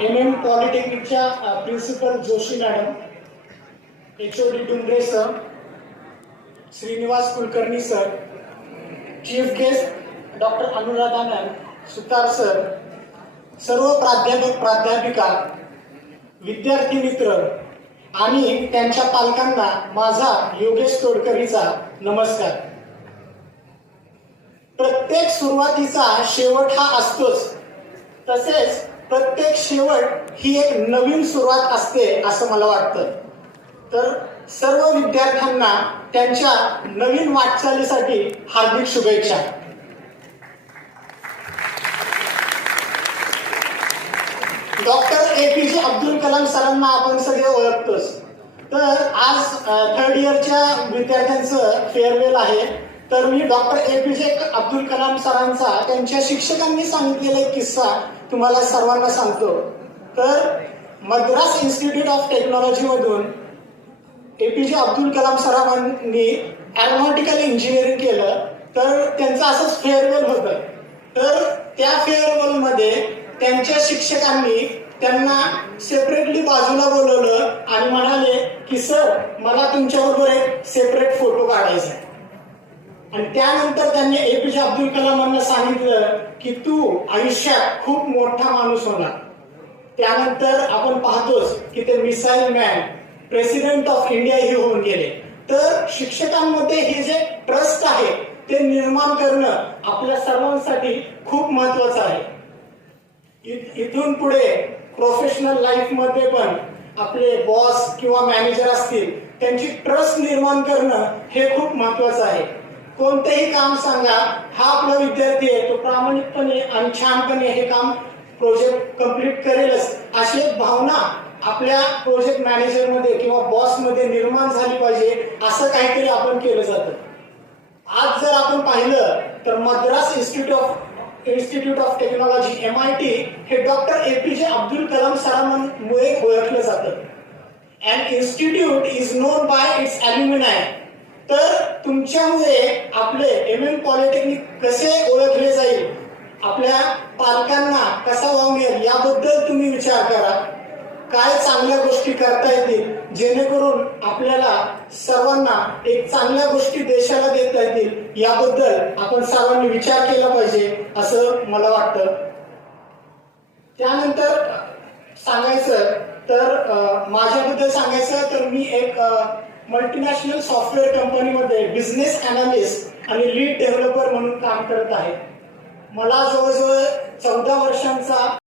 MM पॉलिटेक्निकच्या principal Joshi madam, HOD Dumbare sir, Shrinivas Kulkarni sir, chief guest doctor Anuradha ma'am, Sutar sir, सर्व प्राध्यापक प्राध्यापिका, विद्यार्थी मित्र आणि त्यांच्या पालकांना माझा योगेश तोडकरीचा नमस्कार. प्रत्येक सुरुवातीचा शेवट हा असतोच, तसेच प्रत्येक शेवट ही एक नवीन सुरुवात असते असं मला वाटतं. तर सर्व विद्यार्थ्यांना त्यांच्या नवीन वाटचालीसाठी हार्दिक शुभेच्छा. डॉक्टर APJ अब्दुल कलाम सरांना आपण सगळे ओळखतोच. तर आज थर्ड इयरच्या विद्यार्थ्यांचं फेअरवेल आहे. तर मी डॉक्टर APJ अब्दुल कलाम सरांचा त्यांच्या शिक्षकांनी सांगितलेला एक किस्सा तुम्हाला सर्वांना सांगतो. तर मद्रास इन्स्टिट्यूट ऑफ टेक्नॉलॉजी मधून APJ अब्दुल कलाम सरांनी एरोनॉटिकल इंजिनिअरिंग केलं. तर त्यांचं असंच फेअरवेल होतं. तर त्या फेअरवेल मध्ये त्यांच्या शिक्षकांनी त्यांना सेपरेटली बाजूला बोलवलं आणि म्हणाले की सर, मला तुमच्याबरोबर एक सेपरेट फोटो काढायचा आहे. आणि त्यानंतर त्यांनी APJ अब्दुल कलामांना सांगितलं की तू आयुष्यात खूप मोठा माणूस होणार. त्यानंतर आपण पाहतोच की ते missile man, president of India हे होऊन गेले. तर शिक्षकांमध्ये हे जे ट्रस्ट आहे ते निर्माण करणं आपल्या सर्वांसाठी खूप महत्वाचं आहे. इथून पुढे प्रोफेशनल लाईफ मध्ये पण आपले बॉस किंवा मॅनेजर असतील त्यांची ट्रस्ट निर्माण करणं हे खूप महत्वाचं आहे. कोणतेही काम सांगा, हा आपला विद्यार्थी आहे, तो प्रामाणिकपणे आणि छानपणे हे काम प्रोजेक्ट कंप्लीट करेलच अशी एक भावना आपल्या प्रोजेक्ट मॅनेजर मध्ये किंवा बॉस मध्ये निर्माण झाली पाहिजे. असं काहीतरी आपण केलं जातं. आज जर आपण पाहिलं तर Madras institute of technology MIT हे डॉक्टर APJ अब्दुल कलाम सरांमुळे ओळखलं जातं. And institute is known by its alumni. तर तुमच्यामुळे आपले MM पॉलिटेक्निक कसे ओळखले जाईल, आपल्या पालकांना कसा वाव मिळेल याबद्दल तुम्ही विचार करा. काय चांगल्या गोष्टी करता येतील जेणेकरून आपल्याला सर्वांना एक चांगल्या गोष्टी देशाला देता येतील याबद्दल आपण सर्वांनी विचार केला पाहिजे असं मला वाटतं. त्यानंतर सांगायचं तर माझ्याबद्दल सांगायचं तर मी एक मल्टीनॅशनल सॉफ्टवेअर कंपनीमध्ये बिझनेस अनालिस्ट आणि लीड डेव्हलपर म्हणून काम करत आहे. मला जवळजवळ 14 वर्षांचा